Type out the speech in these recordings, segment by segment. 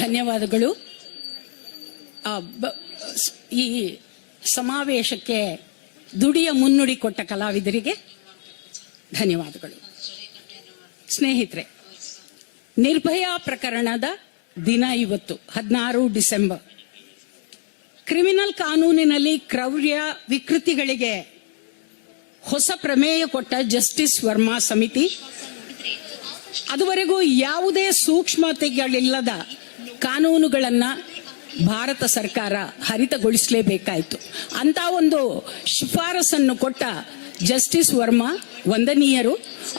ಧನ್ಯವಾದಗಳು. ಈ ಸಮಾವೇಶಕ್ಕೆ ದುಡಿಯ ಮುನ್ನುಡಿ ಕೊಟ್ಟ ಕಲಾವಿದರಿಗೆ ಧನ್ಯವಾದಗಳು. ಸ್ನೇಹಿತರೆ, ನಿರ್ಭಯಾ ಪ್ರಕರಣದ ದಿನ ಇವತ್ತು 16 ಡಿಸೆಂಬರ್. ಕ್ರಿಮಿನಲ್ ಕಾನೂನಿನಲ್ಲಿ ಕ್ರೌರ್ಯ ವಿಕೃತಿಗಳಿಗೆ ಹೊಸ ಪ್ರಮೇಯ ಕೊಟ್ಟ ಜಸ್ಟಿಸ್ ವರ್ಮಾ ಸಮಿತಿ ಅದುವರೆಗೂ ಯಾವುದೇ ಸೂಕ್ಷ್ಮತೆಗಳಿಲ್ಲದ ಕಾನೂನುಗಳನ್ನ ಭಾರತ ಸರ್ಕಾರ ಹರಿತಗೊಳಿಸಲೇಬೇಕಾಯಿತು. ಅಂತ ಒಂದು ಶಿಫಾರಸನ್ನು ಕೊಟ್ಟ ಜಸ್ಟಿಸ್ ವರ್ಮಾ ವಂದನೀಯರು.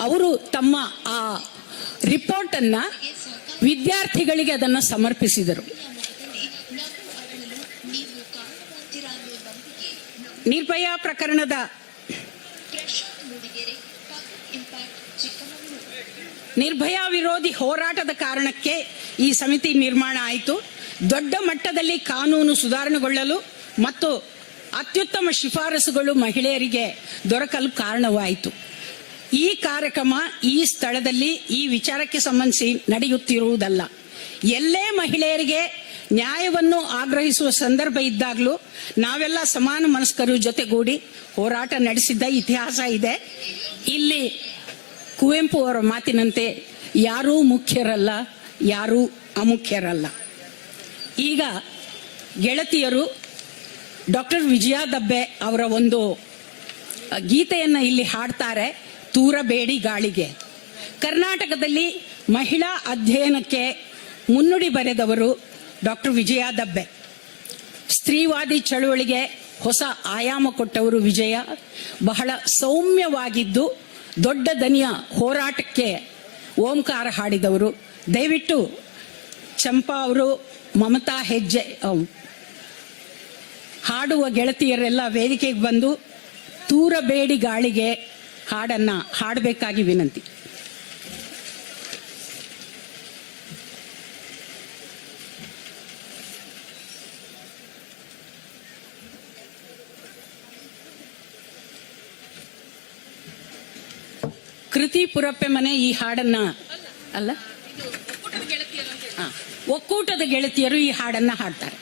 ಅವರು ತಮ್ಮ ಆ ರಿಪೋರ್ಟ್ ಅನ್ನ ವಿದ್ಯಾರ್ಥಿಗಳಿಗೆ ಅದನ್ನು ಸಮರ್ಪಿಸಿದರು. ನಿರ್ಭಯಾ ಪ್ರಕರಣದ ನಿರ್ಭಯಾ ವಿರೋಧಿ ಹೋರಾಟದ ಕಾರಣಕ್ಕೆ ಈ ಸಮಿತಿ ನಿರ್ಮಾಣ ಆಯಿತು. ದೊಡ್ಡ ಮಟ್ಟದಲ್ಲಿ ಕಾನೂನು ಸುಧಾರಣೆಗೊಳ್ಳಲು ಮತ್ತು ಅತ್ಯುತ್ತಮ ಶಿಫಾರಸುಗಳು ಮಹಿಳೆಯರಿಗೆ ದೊರಕಲು ಕಾರಣವಾಯಿತು. ಈ ಕಾರ್ಯಕ್ರಮ ಈ ಸ್ಥಳದಲ್ಲಿ ಈ ವಿಚಾರಕ್ಕೆ ಸಂಬಂಧಿಸಿ ನಡೆಯುತ್ತಿರುವುದಲ್ಲ. ಎಲ್ಲೇ ಮಹಿಳೆಯರಿಗೆ ನ್ಯಾಯವನ್ನು ಆಗ್ರಹಿಸುವ ಸಂದರ್ಭ ಇದ್ದಾಗಲೂ ನಾವೆಲ್ಲ ಸಮಾನ ಮನಸ್ಕರು ಜೊತೆಗೂಡಿ ಹೋರಾಟ ನಡೆಸಿದ್ದ ಇತಿಹಾಸ ಇದೆ. ಇಲ್ಲಿ ಕುವೆಂಪು ಅವರ ಮಾತಿನಂತೆ ಯಾರೂ ಮುಖ್ಯರಲ್ಲ, ಯಾರೂ ಅಮುಖ್ಯರಲ್ಲ. ಈಗ ಗೆಳತಿಯರು ಡಾಕ್ಟರ್ ವಿಜಯಾ ದಬ್ಬೆ ಅವರ ಒಂದು ಗೀತೆಯನ್ನು ಇಲ್ಲಿ ಹಾಡ್ತಾರೆ, ತೂರಬೇಡಿ ಗಾಳಿಗೆ. ಕರ್ನಾಟಕದಲ್ಲಿ ಮಹಿಳಾ ಅಧ್ಯಯನಕ್ಕೆ ಮುನ್ನುಡಿ ಬರೆದವರು ಡಾಕ್ಟರ್ ವಿಜಯಾ ದಬ್ಬೆ. ಸ್ತ್ರೀವಾದಿ ಚಳುವಳಿಗೆ ಹೊಸ ಆಯಾಮ ಕೊಟ್ಟವರು ವಿಜಯ. ಬಹಳ ಸೌಮ್ಯವಾಗಿದ್ದು ದೊಡ್ಡ ದನಿಯ ಹೋರಾಟಕ್ಕೆ ಓಂಕಾರ ಹಾಡಿದವರು. ದಯವಿಟ್ಟು ಚಂಪಾ ಅವರು, ಮಮತಾ ಹೆಜ್ಜೆ ಹಾಡುವ ಗೆಳತಿಯರೆಲ್ಲ ವೇದಿಕೆಗೆ ಬಂದು ತೂರಬೇಡಿ ಗಾಳಿಗೆ ಹಾಡನ್ನ ಹಾಡಬೇಕಾಗಿ ವಿನಂತಿ. ಕೃತಿ ಪುರಪ್ಪೆ ಮನೆ ಈ ಹಾಡನ್ನ ಅಲ್ಲ, ಒಕ್ಕೂಟದ ಗೆಳತಿಯರು ಈ ಹಾಡನ್ನ ಹಾಡ್ತಾರೆ.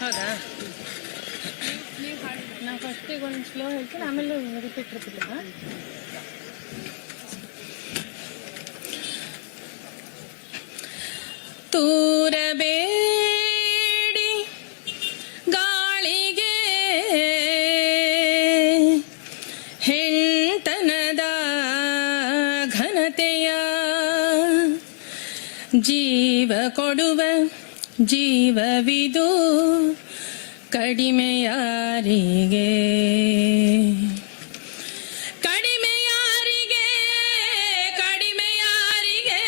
ಹೌದಾ? ನಾವು ಫಸ್ಟಿಗೆ ಒಂದು ಸ್ಲೋ ಹೇಳ್ತೀನಿ, ಆಮೇಲೆ ರಿಪೀಟ್ ಇರ್ತಿಲ್ಲ. ತೂರಬೇಡಿ ಗಾಳಿಗೆ ಹೆಣ್ತನದ ಘನತೆಯ, ಜೀವ ಕೊಡುವ ಜೀವವಿದು ಕಡಿಮೆಯಾರಿಗೆ, ಕಡಿಮೆಯಾರಿಗೆ, ಕಡಿಮೆಯಾರಿಗೆ,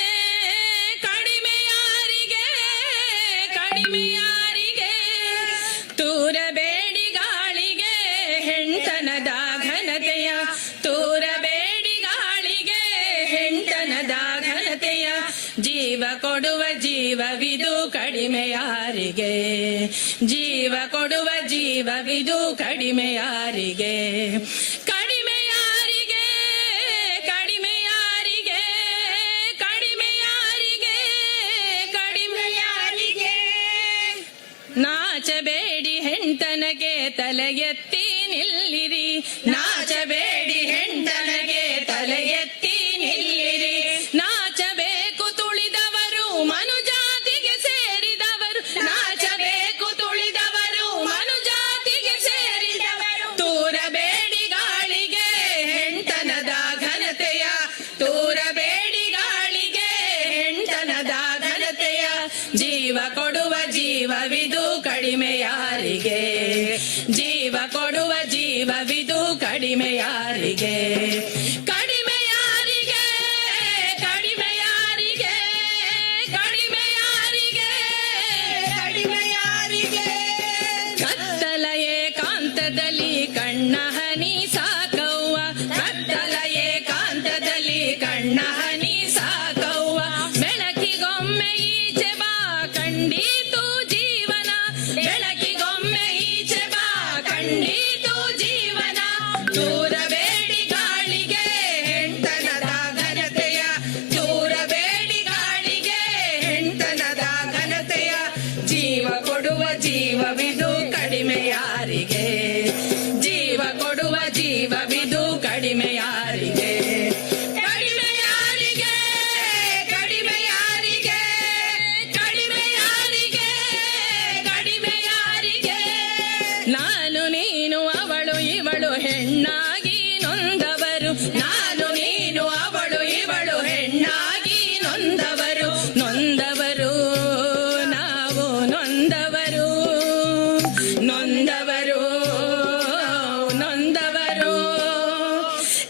ಕಡಿಮೆಯಾರಿಗೆ, ಕಡಿಮೆಯಾರಿಗೆ. ತೂರಬೇಡಿ ಗಾಳಿಗೆ ಹೆಣ್ತನದ ಘನತೆಯ, ತೂರಬೇಡಿ ಗಾಳಿಗೆ ಹೆಣ್ತನದ ಘನತೆಯ, ಜೀವ ಕೊಡುವ ಜೀವವಿದು ಕಡಿಮೆಯಾರಿಗೆ, ಜೀವ ಕೊಡುವ ಜೀವವಿದು ಕಡಿಮೆಯಾರಿಗೆ, ಕಡಿಮೆಯಾರಿಗೆ, ಕಡಿಮೆಯಾರಿಗೆ, ಕಡಿಮೆಯಾರಿಗೆ, ಕಡಿಮೆಯಾರಿಗೆ. ನಾಚಬೇಡಿ ಹೆಣ್ತನಗೆ ತಲೆ ಎತ್ತಿ ನಿಲ್ಲಿರಿ, ನಾಚಬೇಡಿ ಹೆಣ್ತನಗೆ ತಲೆ ಎತ್ತಿ ನಿಲ್ಲಿರಿ. ನಾಚಬೇಕು ತುಳಿದವರು ಮನುಜಾತಿಗೆ ಸೇರಿದವರು, ನಾಚಬೇಕು ತುಳಿದವರು ಮನುಜಾತಿಗೆ ಸೇರಿದವರು. ತೂರಬೇಡಿ ಗಾಳಿಗೆ ಹೆಣ್ತನದ ಘನತೆಯ, ತೂರಬೇಡಿ ಗಾಳಿಗೆ ಹೆಣ್ತನದ ಘನತೆಯ, ಜೀವ ಕೊಡುವ ಜೀವವಿದು ಕಡಿಮೆಯಾರಿಗೆ, ಜೀವ ಕೊಡುವ ಜೀವವಿದು ಕಡಿಮೆಯಾರಿಗೆ, ಕಡಿಮೆಯಾರಿಗೆ, ಕಡಿಮೆಯಾರಿಗೆ, ಕಡಿಮೆಯಾರಿಗೆ, ಕಡಿಮೆಯಾರಿಗೆ. ಕತ್ತಲ ಏಕಾಂತದಲ್ಲಿ ಕಣ್ಣ ಹನಿ ಸಾಕವ್ವ, ಕತ್ತಲ ಏಕಾಂತದಲ್ಲಿ ಕಣ್ಣ ಹನಿ ಸಾಕವ್ವ. ಬೆಳಕಿಗೊಮ್ಮೆ ಈಚೆ ಬಾ ಕಂಡೀತು ಜೀವನ, ಬೆಳಕಿಗೊಮ್ಮೆ ಈಚೆ ಬಾ ಕಂಡೀತು ಜೀವನ. ತೂರಬೇಡಿ ನೊಂದವರು ನಾವು ನೊಂದವರು ನೊಂದವರು ನೊಂದವರು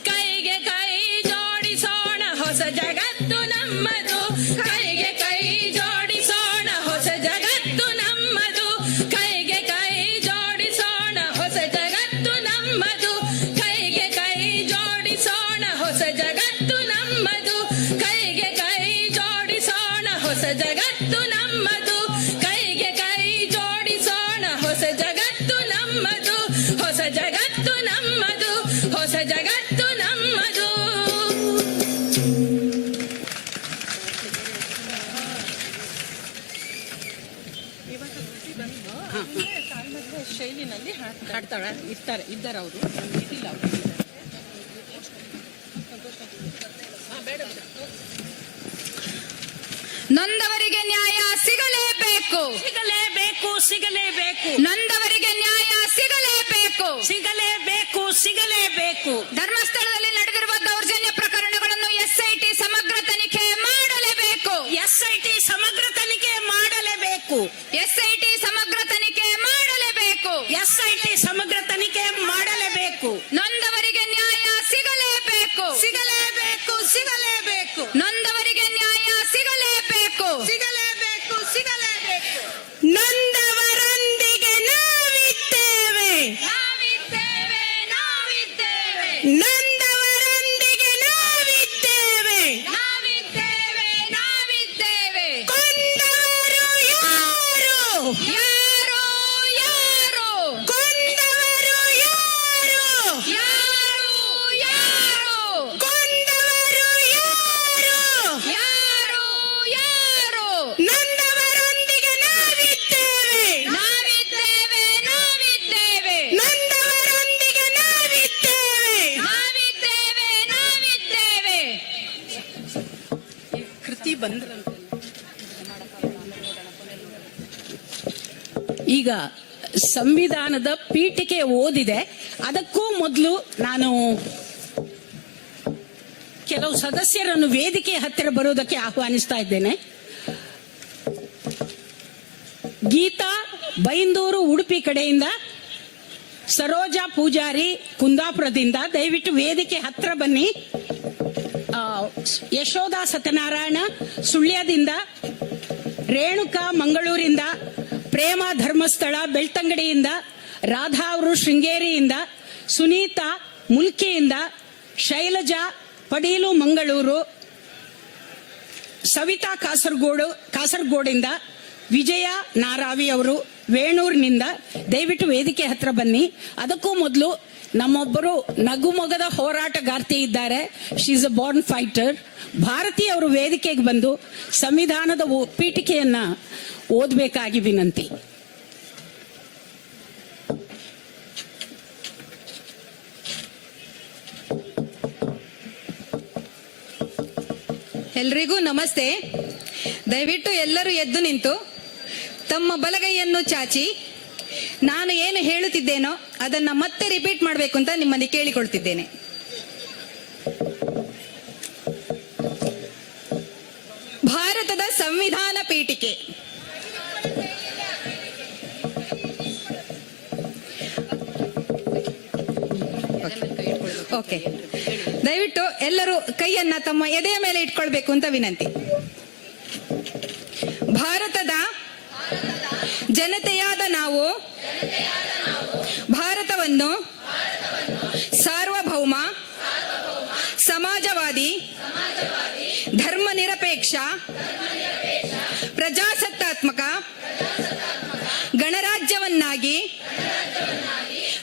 ಕೈಗೆ ಕೈ ಜೋಡಿಸೋಣ ಹೊಸ ಜಗತ್ತು ನಮ್ಮದು ಕೈಗೆ ಕೈ ಜೋಡಿಸೋಣ ಹೊಸ ಜಗತ್ತು ನಮ್ಮದು ಕೈಗೆ ಕೈ ಜೋಡಿಸೋಣ ಹೊಸ ಜಗತ್ತು ನಮ್ಮದು ಕೈಗೆ ಕೈ ಜೋಡಿಸೋಣ ಹೊಸ ಜಗತ್ತು ನಮ್ಮದು ಕೈಗೆ ಕೈ ಜೋಡಿಸೋಣ ಹೊಸ ಜಗತ್ತು ನಮ್ಮದು ಕೈಗೆ ಕೈ ಜೋಡಿಸೋಣ ಹೊಸ ಜಗತ್ತು ನಮ್ಮದು ಹೊಸ ಜಗತ್ತು ನಮ್ಮದು ಹೊಸ ಜಗತ್ತು ನಮ್ಮದು. ಶೈಲಿನಲ್ಲಿ ಹಾಡ್ತಾಳ ಇದ್ದಾರೆ ಅವರು ಇದಿಲ್ಲ ನೊಂದವರಿಗೆ ನ್ಯಾಯ ಸಿಗಲೇಬೇಕು ಸಿಗಲೇಬೇಕು ಸಿಗಲೇಬೇಕು ನೊಂದವರಿಗೆ ನ್ಯಾಯ ಸಿಗಲೇಬೇಕು ಸಿಗಲೇಬೇಕು ಸಿಗಲೇಬೇಕು. ಧರ್ಮಸ್ಥಳದಲ್ಲಿ ನಡೆದಿರುವ ದೌರ್ಜನ್ಯ ಪ್ರಕರಣಗಳನ್ನು ಎಸ್ಐಟಿ ಸಮಗ್ರ ತನಿಖೆ ಮಾಡಲೇಬೇಕು ಎಸ್ಐಟಿ ಸಮಗ್ರ ತನಿಖೆ ಮಾಡಲೇಬೇಕು ಎಸ್ಐಟಿ ಸಮಗ್ರ ತನಿಖೆ ಮಾಡಲೇಬೇಕು ಎಸ್ಐಟಿ ಸಮಗ್ರ ತನಿಖೆ ಮಾಡಲೇಬೇಕು. ನೊಂದವರಿಗೆ ನ್ಯಾಯ ಸಿಗಲೇಬೇಕು ಸಿಗಲೇಬೇಕು ಸಿಗಲೇಬೇಕು ನೊಂದವರಿಗೆ ನ್ಯಾಯ ಸಿಗಲೇಬೇಕು ಸಿಗಲೇಬೇಕು ಸಿಗಲೇಬೇಕು. ನೊಂದವರೊಂದಿಗೆ ನಾವಿದ್ದೇವೆ ನಾವಿದ್ದೇವೆ ನಾವಿದ್ದೇವೆ ನೊಂದವರೊಂದಿಗೆ ನಾವಿದ್ದೇವೆ ನಾವಿದ್ದೇವೆ ನಾವಿದ್ದೇವೆ ಕೊಂದವರು ಯಾರು ಯಾರೋ ಯಾರೋ ಕೊಂದವರು ಯಾರು ಯಾರು ಯಾರು ಕೊಂದವರು ಯಾರು ಯಾರು ಯಾರು ನೊಂದವರೊಂದಿಗೆ ನಾವಿದ್ದೇವೆ ನಾವಿದ್ದೇವೆ ನಾವಿದ್ದೇವೆ ನೊಂದವರೊಂದಿಗೆ ನಾವಿದ್ದೇವೆ ನಾವಿದ್ದೇವೆ ನಾವಿದ್ದೇವೆ ಕೃತಿ ಬಂದ್ರಂತೆ. ಈಗ ಸಂವಿಧಾನದ ಪೀಠಿಕೆ ಓದಿದೆ. ಅದಕ್ಕೂ ಮೊದಲು ನಾನು ಕೆಲವು ಸದಸ್ಯರನ್ನು ವೇದಿಕೆ ಹತ್ತಿರ ಬರುವುದಕ್ಕೆ ಆಹ್ವಾನಿಸ್ತಾ ಇದ್ದೇನೆ. ಗೀತಾ ಬೈಂದೂರು ಉಡುಪಿ ಕಡೆಯಿಂದ, ಸರೋಜಾ ಪೂಜಾರಿ ಕುಂದಾಪುರದಿಂದ ದಯವಿಟ್ಟು ವೇದಿಕೆ ಹತ್ರ ಬನ್ನಿ. ಯಶೋಧ ಸತ್ಯನಾರಾಯಣ ಸುಳ್ಯದಿಂದ, ರೇಣುಕಾ ಮಂಗಳೂರಿಂದ, ಪ್ರೇಮ ಧರ್ಮಸ್ಥಳ ಬೆಳ್ತಂಗಡಿಯಿಂದ, ರಾಧಾ ಅವರು ಶೃಂಗೇರಿಯಿಂದ, ಸುನೀತಾ ಮುಲ್ಕಿಯಿಂದ, ಶೈಲಜಾ ಪಡೀಲು ಮಂಗಳೂರು, ಸವಿತಾ ಕಾಸರಗೋಡಿಂದ, ವಿಜಯ ನಾರಾವಿ ಅವರು ವೇಣೂರಿನಿಂದ ದಯವಿಟ್ಟು ವೇದಿಕೆ ಹತ್ರ ಬನ್ನಿ. ಅದಕ್ಕೂ ಮೊದಲು ನಮ್ಮೊಬ್ಬರು ನಗುಮೊಗದ ಹೋರಾಟಗಾರ್ತಿ ಇದ್ದಾರೆ. She is a born fighter. Bharati ಅವರು ವೇದಿಕೆಗೆ ಬಂದು ಸಂವಿಧಾನದ ಪೀಠಿಕೆಯನ್ನ ಓದಬೇಕಾಗಿ ವಿನಂತಿ. ಎಲ್ರಿಗೂ ನಮಸ್ತೆ. ದಯವಿಟ್ಟು ಎಲ್ಲರೂ ಎದ್ದು ನಿಂತು ತಮ್ಮ ಬಲಗೈಯನ್ನು ಚಾಚಿ ನಾನು ಏನು ಹೇಳುತ್ತಿದ್ದೇನೋ ಅದನ್ನ ಮತ್ತೆ ರಿಪೀಟ್ ಮಾಡಬೇಕು ಅಂತ ನಿಮ್ಮಲ್ಲಿ ಕೇಳಿಕೊಳ್ತಿದ್ದೇನೆ. ಭಾರತದ ಸಂವಿಧಾನ ಪೀಠಿಕೆ. ಓಕೆ, ದಯವಿಟ್ಟು ಎಲ್ಲರೂ ಕೈಯನ್ನ ತಮ್ಮ ಎದೆಯ ಮೇಲೆ ಇಟ್ಕೊಳ್ಬೇಕು ಅಂತ ವಿನಂತಿ. ಭಾರತದ ಜನತೆಯಾದ ನಾವು ಭಾರತವನ್ನು ಸಾರ್ವಭೌಮ, ಸಮಾಜವಾದಿ, ಧರ್ಮ ನಿರಪೇಕ್ಷ, ಪ್ರಜಾಸತ್ತಾತ್ಮಕ ಗಣರಾಜ್ಯವನ್ನಾಗಿ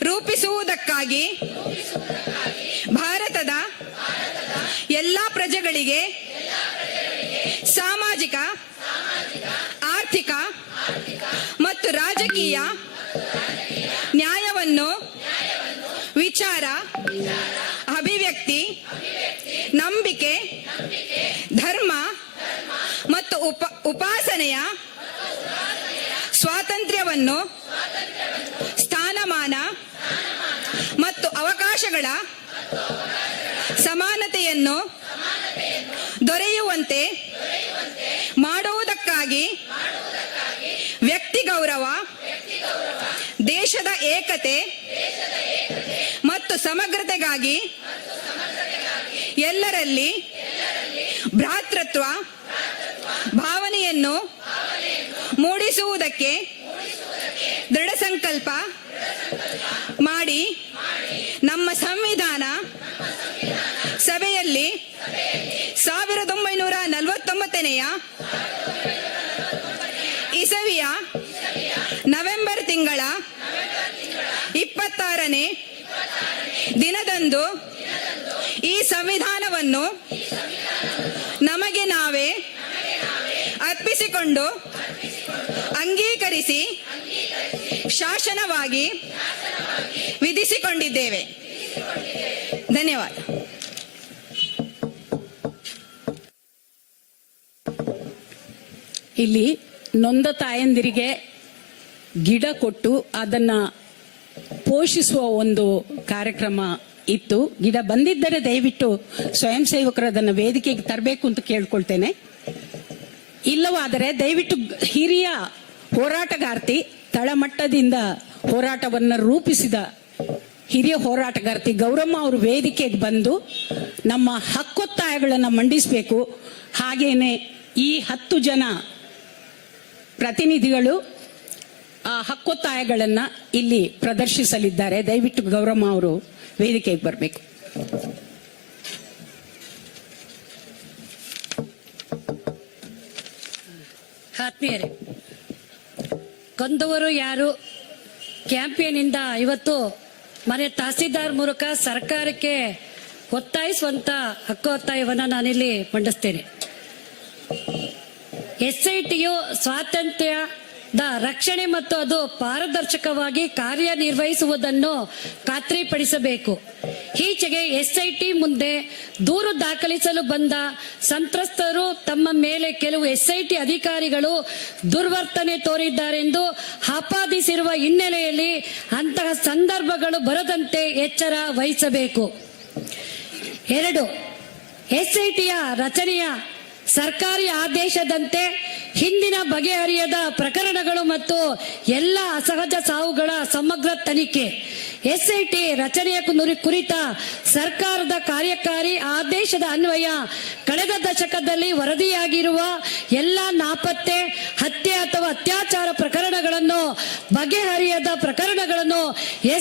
ರೂಪಿಸುವುದಕ್ಕಾಗಿ ಭಾರತದ ಎಲ್ಲಾ ಪ್ರಜೆಗಳಿಗೆ ಸಾಮಾಜಿಕ, ಆರ್ಥಿಕ ಮತ್ತು ರಾಜಕೀಯ ನ್ಯಾಯವನ್ನು ವಿಚಾರ, ಅಭಿವ್ಯಕ್ತಿ, ನಂಬಿಕೆ, ಧರ್ಮ ಮತ್ತು ಉಪಾಸನೆಯ ಸ್ವಾತಂತ್ರ್ಯವನ್ನು, ಸ್ಥಾನಮಾನ ಮತ್ತು ಅವಕಾಶಗಳ ಸಮಾನತೆಯನ್ನು ದೊರೆಯುವಂತೆ ಮಾಡುವುದಕ್ಕಾಗಿ ಮಾಡುವುದಕ್ಕಾಗಿ ವ್ಯಕ್ತಿ ಗೌರವ, ದೇಶದ ಏಕತೆ ಮತ್ತು ಸಮಗ್ರತೆಗಾಗಿ ಎಲ್ಲರಲ್ಲಿ ಭ್ರಾತೃತ್ವ ಭಾವನೆಯನ್ನು ಮೂಡಿಸುವುದಕ್ಕೆ ದೃಢ ಸಂಕಲ್ಪ ಮಾಡಿ ನಮ್ಮ ಸಂವಿಧಾನ ಸಭೆಯಲ್ಲಿ 1949ನೆಯ ಇಸವಿಯ ನವೆಂಬರ್ ತಿಂಗಳ 26ನೇ ದಿನದಂದು ಈ ಸಂವಿಧಾನವನ್ನು ನಮಗೆ ನಾವೇ ಅರ್ಪಿಸಿಕೊಂಡು ಅಂಗೀಕರಿಸಿ ಶಾಸನವಾಗಿ ವಿಧಿಸಿಕೊಂಡಿದ್ದೇವೆ. ಧನ್ಯವಾದ. ಇಲ್ಲಿ ನೊಂದ ತಾಯಂದಿರಿಗೆ ಗಿಡ ಕೊಟ್ಟು ಅದನ್ನ ಪೋಷಿಸುವ ಒಂದು ಕಾರ್ಯಕ್ರಮ ಇತ್ತು. ಗಿಡ ಬಂದಿದ್ದರೆ ದಯವಿಟ್ಟು ಸ್ವಯಂ ಸೇವಕರು ಅದನ್ನು ವೇದಿಕೆಗೆ ತರಬೇಕು ಅಂತ ಕೇಳ್ಕೊಳ್ತೇನೆ. ಇಲ್ಲವಾದರೆ ದಯವಿಟ್ಟು ಹಿರಿಯ ಹೋರಾಟಗಾರ್ತಿ, ತಳಮಟ್ಟದಿಂದ ಹೋರಾಟವನ್ನು ರೂಪಿಸಿದ ಹಿರಿಯ ಹೋರಾಟಗಾರ್ತಿ ಗೌರಮ್ಮ ಅವರು ವೇದಿಕೆಗೆ ಬಂದು ನಮ್ಮ ಹಕ್ಕೊತ್ತಾಯಗಳನ್ನು ಮಂಡಿಸಬೇಕು. ಹಾಗೇನೆ ಈ 10 ಜನ ಪ್ರತಿನಿಧಿಗಳು ಆ ಹಕ್ಕೊತ್ತಾಯಗಳನ್ನು ಇಲ್ಲಿ ಪ್ರದರ್ಶಿಸಲಿದ್ದಾರೆ. ದಯವಿಟ್ಟು ಗೌರಮ್ಮ ಅವರು ವೇದಿಕೆಗೆ ಬರಬೇಕು. ಆತ್ಮೀಯರೇ, ಕೊಂದವರು ಯಾರು ಕ್ಯಾಂಪೇನ್ ಇಂದ ಇವತ್ತು ಮನೆ ತಹಸೀಲ್ದಾರ್ ಮೂಲಕ ಸರ್ಕಾರಕ್ಕೆ ಒತ್ತಾಯಿಸುವಂತ ಹಕ್ಕೊತ್ತಾಯವನ್ನು ನಾನಿಲ್ಲಿ ಮಂಡಿಸ್ತೇನೆ. SITಯು ಸ್ವಾತಂತ್ರ್ಯದ ರಕ್ಷಣೆ ಮತ್ತು ಅದು ಪಾರದರ್ಶಕವಾಗಿ ಕಾರ್ಯನಿರ್ವಹಿಸುವುದನ್ನು ಖಾತ್ರಿಪಡಿಸಬೇಕು. ಈಚೆಗೆ SIT ಮುಂದೆ ದೂರು ದಾಖಲಿಸಲು ಬಂದ ಸಂತ್ರಸ್ತರು ತಮ್ಮ ಮೇಲೆ ಕೆಲವು SIT ಅಧಿಕಾರಿಗಳು ದುರ್ವರ್ತನೆ ತೋರಿದ್ದಾರೆಂದು ಆಪಾದಿಸಿರುವ ಹಿನ್ನೆಲೆಯಲ್ಲಿ ಅಂತಹ ಸಂದರ್ಭಗಳು ಬರದಂತೆ ಎಚ್ಚರ ವಹಿಸಬೇಕು. 2. SITಯ ರಚನೆಯ ಸರ್ಕಾರಿ ಆದೇಶದಂತೆ ಹಿಂದಿನ ಬಗೆಹರಿಯದ ಪ್ರಕರಣಗಳು ಮತ್ತು ಎಲ್ಲ ಅಸಹಜ ಸಾವುಗಳ ಸಮಗ್ರ ತನಿಖೆ, SIT ರಚನೆಯ ಕುರಿತ ಸರ್ಕಾರದ ಕಾರ್ಯಕಾರಿ ಆದೇಶದ ಅನ್ವಯ ಕಳೆದ ದಶಕದಲ್ಲಿ ವರದಿಯಾಗಿರುವ ಎಲ್ಲ ನಾಪತ್ತೆ, ಹತ್ಯೆ ಅಥವಾ ಅತ್ಯಾಚಾರ ಪ್ರಕರಣಗಳನ್ನು, ಬಗೆಹರಿಯದ ಪ್ರಕರಣಗಳನ್ನು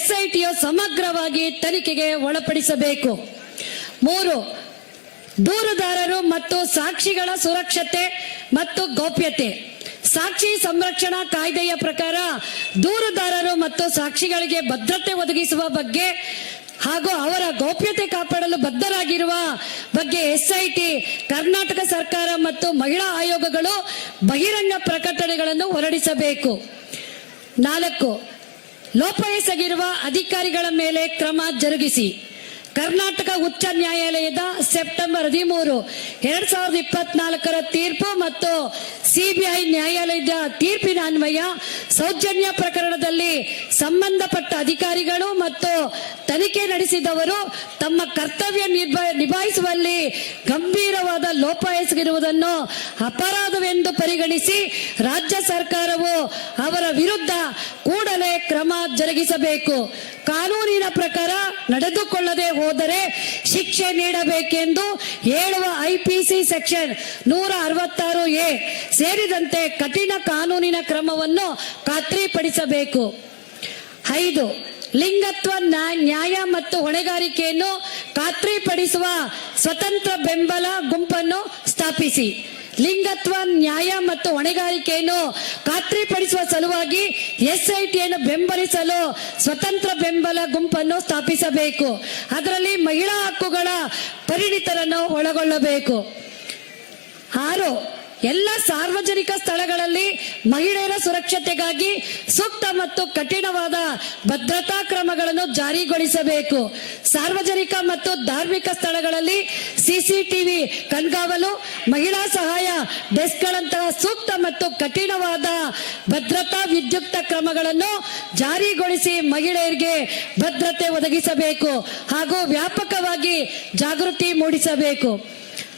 SITಯು ಸಮಗ್ರವಾಗಿ ತನಿಖೆಗೆ ಒಳಪಡಿಸಬೇಕು. 3. ದೂರುದಾರರು ಮತ್ತು ಸಾಕ್ಷಿಗಳ ಸುರಕ್ಷತೆ ಮತ್ತು ಗೌಪ್ಯತೆ. ಸಾಕ್ಷಿ ಸಂರಕ್ಷಣಾ ಕಾಯ್ದೆಯ ಪ್ರಕಾರ ದೂರುದಾರರು ಮತ್ತು ಸಾಕ್ಷಿಗಳಿಗೆ ಭದ್ರತೆ ಒದಗಿಸುವ ಬಗ್ಗೆ ಹಾಗೂ ಅವರ ಗೌಪ್ಯತೆ ಕಾಪಾಡಲು ಬದ್ಧರಾಗಿರುವ ಬಗ್ಗೆ SIT, ಕರ್ನಾಟಕ ಸರ್ಕಾರ ಮತ್ತು ಮಹಿಳಾ ಆಯೋಗಗಳು ಬಹಿರಂಗ ಪ್ರಕಟಣೆಗಳನ್ನು ಹೊರಡಿಸಬೇಕು. 4. ಲೋಪಎಸಗಿರುವ ಅಧಿಕಾರಿಗಳ ಮೇಲೆ ಕ್ರಮ ಜರುಗಿಸಿ. ಕರ್ನಾಟಕ ಉಚ್ಚ ನ್ಯಾಯಾಲಯದ ಸೆಪ್ಟೆಂಬರ್ 13, 2024 ತೀರ್ಪು ಮತ್ತು CBI ನ್ಯಾಯಾಲಯದ ತೀರ್ಪಿನ ಅನ್ವಯ ಸೌಜನ್ಯ ಪ್ರಕರಣದಲ್ಲಿ ಸಂಬಂಧಪಟ್ಟ ಅಧಿಕಾರಿಗಳು ಮತ್ತು ತನಿಖೆ ನಡೆಸಿದವರು ತಮ್ಮ ಕರ್ತವ್ಯ ನಿಭಾಯಿಸುವಲ್ಲಿ ಗಂಭೀರವಾದ ಲೋಪ ಎಸಗಿರುವುದನ್ನು ಅಪರಾಧವೆಂದು ಪರಿಗಣಿಸಿ ರಾಜ್ಯ ಸರ್ಕಾರವು ಅವರ ವಿರುದ್ಧ ಕೂಡಲೇ ಕ್ರಮ ಜರುಗಿಸಬೇಕು. ಕಾನೂನಿನ ಪ್ರಕಾರ ನಡೆದುಕೊಳ್ಳದೆ ಹೋದರೆ ಶಿಕ್ಷೆ ನೀಡಬೇಕೆಂದು ಹೇಳುವ IPC ಸೆಕ್ಷನ್ 166A ಸೇರಿದಂತೆ ಕಠಿಣ ಕಾನೂನಿನ ಕ್ರಮವನ್ನು ಖಾತ್ರಿಪಡಿಸಬೇಕು. 5. ಲಿಂಗತ್ವ ನ್ಯಾಯ ಮತ್ತು ಹೊಣೆಗಾರಿಕೆಯನ್ನು ಖಾತ್ರಿಪಡಿಸುವ ಸ್ವತಂತ್ರ ಬೆಂಬಲ ಗುಂಪನ್ನು ಸ್ಥಾಪಿಸಿ. ಲಿಂಗತ್ವ ನ್ಯಾಯ ಮತ್ತು ಹೊಣೆಗಾರಿಕೆಯನ್ನು ಖಾತ್ರಿಪಡಿಸುವ ಸಲುವಾಗಿ SITಯನ್ನು ಬೆಂಬಲಿಸಲು ಸ್ವತಂತ್ರ ಬೆಂಬಲ ಗುಂಪನ್ನು ಸ್ಥಾಪಿಸಬೇಕು. ಅದರಲ್ಲಿ ಮಹಿಳಾ ಹಕ್ಕುಗಳ ಪರಿಣಿತರನ್ನು ಒಳಗೊಳ್ಳಬೇಕು. 6. ಎಲ್ಲ ಸಾರ್ವಜನಿಕ ಸ್ಥಳಗಳಲ್ಲಿ ಮಹಿಳೆಯರ ಸುರಕ್ಷತೆಗಾಗಿ ಸೂಕ್ತ ಮತ್ತು ಕಠಿಣವಾದ ಭದ್ರತಾ ಕ್ರಮಗಳನ್ನು ಜಾರಿಗೊಳಿಸಬೇಕು. ಸಾರ್ವಜನಿಕ ಮತ್ತು ಧಾರ್ಮಿಕ ಸ್ಥಳಗಳಲ್ಲಿ CCTV ಕಣ್ಗಾವಲು, ಮಹಿಳಾ ಸಹಾಯ ಡೆಸ್ಕ್ಗಳಂತಹ ಸೂಕ್ತ ಮತ್ತು ಕಠಿಣವಾದ ಭದ್ರತಾ ವಿದ್ಯುಕ್ತ ಕ್ರಮಗಳನ್ನು ಜಾರಿಗೊಳಿಸಿ ಮಹಿಳೆಯರಿಗೆ ಭದ್ರತೆ ಒದಗಿಸಬೇಕು ಹಾಗೂ ವ್ಯಾಪಕವಾಗಿ ಜಾಗೃತಿ ಮೂಡಿಸಬೇಕು.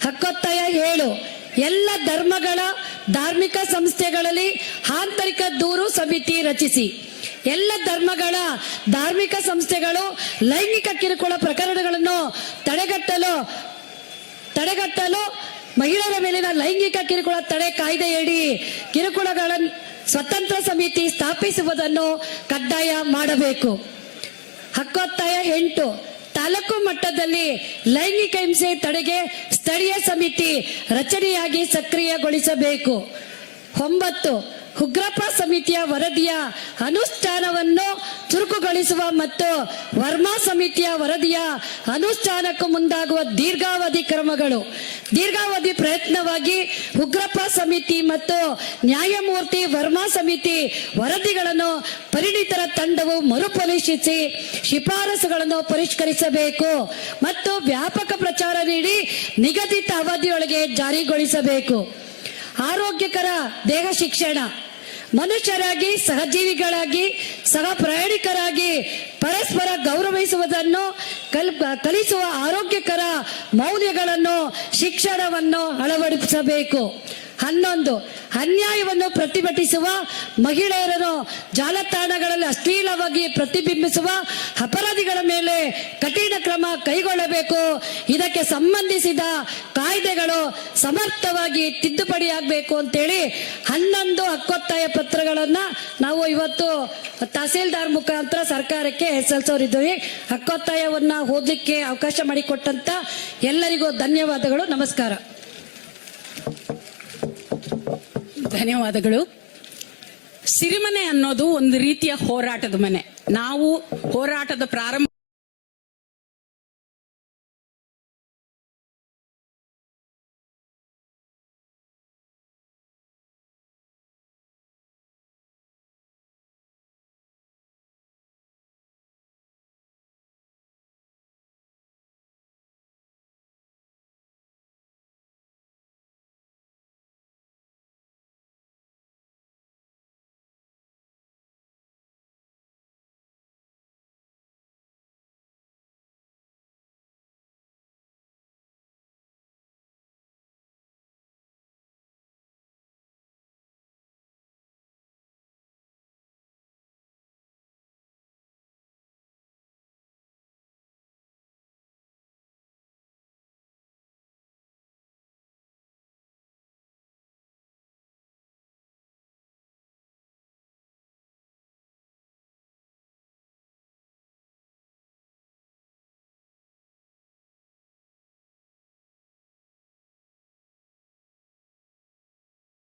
ಹಕ್ಕೊತ್ತಾಯ 7. ಎಲ್ಲ ಧರ್ಮಗಳ ಧಾರ್ಮಿಕ ಸಂಸ್ಥೆಗಳಲ್ಲಿ ಆಂತರಿಕ ದೂರು ಸಮಿತಿ ರಚಿಸಿ. ಎಲ್ಲ ಧರ್ಮಗಳ ಧಾರ್ಮಿಕ ಸಂಸ್ಥೆಗಳು ಲೈಂಗಿಕ ಕಿರುಕುಳ ಪ್ರಕರಣಗಳನ್ನು ತಡೆಗಟ್ಟಲು ಮಹಿಳೆಯರ ಮೇಲಿನ ಲೈಂಗಿಕ ಕಿರುಕುಳ ತಡೆ ಕಾಯ್ದೆಯಡಿ ಕಿರುಕುಳಗಳ ಸ್ವತಂತ್ರ ಸಮಿತಿ ಸ್ಥಾಪಿಸುವುದನ್ನು ಕಡ್ಡಾಯ ಮಾಡಬೇಕು. ಹಕ್ಕೊತ್ತಾಯ 8, ತಾಲೂಕು ಮಟ್ಟದಲ್ಲಿ ಲೈಂಗಿಕ ಹಿಂಸೆ ತಡೆಗೆ ಸ್ಥಳೀಯ ಸಮಿತಿ ರಚನೆಯಾಗಿ ಸಕ್ರಿಯಗೊಳಿಸಬೇಕು. 9, ಉಗ್ರಪ್ಪ ಸಮಿತಿಯ ವರದಿಯ ಅನುಷ್ಠಾನವನ್ನು ಚುರುಕುಗೊಳಿಸುವ ಮತ್ತು ವರ್ಮಾ ಸಮಿತಿಯ ವರದಿಯ ಅನುಷ್ಠಾನಕ್ಕೂ ಮುಂದಾಗುವ ದೀರ್ಘಾವಧಿ ಕ್ರಮಗಳು. ದೀರ್ಘಾವಧಿ ಪ್ರಯತ್ನವಾಗಿ ಉಗ್ರಪ್ಪ ಸಮಿತಿ ಮತ್ತು ನ್ಯಾಯಮೂರ್ತಿ ವರ್ಮಾ ಸಮಿತಿ ವರದಿಗಳನ್ನು ಪರಿಣಿತರ ತಂಡವು ಮರುಪರಿಶೀಲಿಸಿ ಶಿಫಾರಸುಗಳನ್ನು ಪರಿಷ್ಕರಿಸಬೇಕು ಮತ್ತು ವ್ಯಾಪಕ ಪ್ರಚಾರ ನೀಡಿ ನಿಗದಿತ ಅವಧಿಯೊಳಗೆ ಜಾರಿಗೊಳಿಸಬೇಕು. ಆರೋಗ್ಯಕರ ದೇಹ ಶಿಕ್ಷಣ. ಮನುಷ್ಯರಾಗಿ, ಸಹಜೀವಿಗಳಾಗಿ, ಸಹ ಪ್ರಯಾಣಿಕರಾಗಿ ಪರಸ್ಪರ ಗೌರವಿಸುವುದನ್ನು ಕಲಿಸುವ ಆರೋಗ್ಯಕರ ಮೌಲ್ಯಗಳನ್ನು ಶಿಕ್ಷಣವನ್ನು ಅಳವಡಿಸಬೇಕು. 11, ಅನ್ಯಾಯವನ್ನು ಪ್ರತಿಭಟಿಸುವ ಮಹಿಳೆಯರನ್ನು ಜಾಲತಾಣಗಳಲ್ಲಿ ಅಶ್ಲೀಲವಾಗಿ ಪ್ರತಿಬಿಂಬಿಸುವ ಅಪರಾಧಿಗಳ ಮೇಲೆ ಕಠಿಣ ಕ್ರಮ ಕೈಗೊಳ್ಳಬೇಕು. ಇದಕ್ಕೆ ಸಂಬಂಧಿಸಿದ ಕಾಯ್ದೆಗಳು ಸಮರ್ಥವಾಗಿ ತಿದ್ದುಪಡಿಯಾಗಬೇಕು ಅಂತೇಳಿ 11 ಹಕ್ಕೊತ್ತಾಯ ಪತ್ರಗಳನ್ನ ನಾವು ಇವತ್ತು ತಹಸೀಲ್ದಾರ್ ಮುಖಾಂತರ ಸರ್ಕಾರಕ್ಕೆ ಸಲ್ಲಿಸೋರಿದ್ದೀವಿ. ಹಕ್ಕೊತ್ತಾಯವನ್ನ ಓದಲಿಕ್ಕೆ ಅವಕಾಶ ಮಾಡಿಕೊಟ್ಟಂತ ಎಲ್ಲರಿಗೂ ಧನ್ಯವಾದಗಳು. ನಮಸ್ಕಾರ. ಧನ್ಯವಾದಗಳು. ಸಿರಿಮನೆ ಅನ್ನೋದು ಒಂದು ರೀತಿಯ ಹೋರಾಟದ ಮನೆ. ನಾವು ಹೋರಾಟದ ಪ್ರಾರಂಭ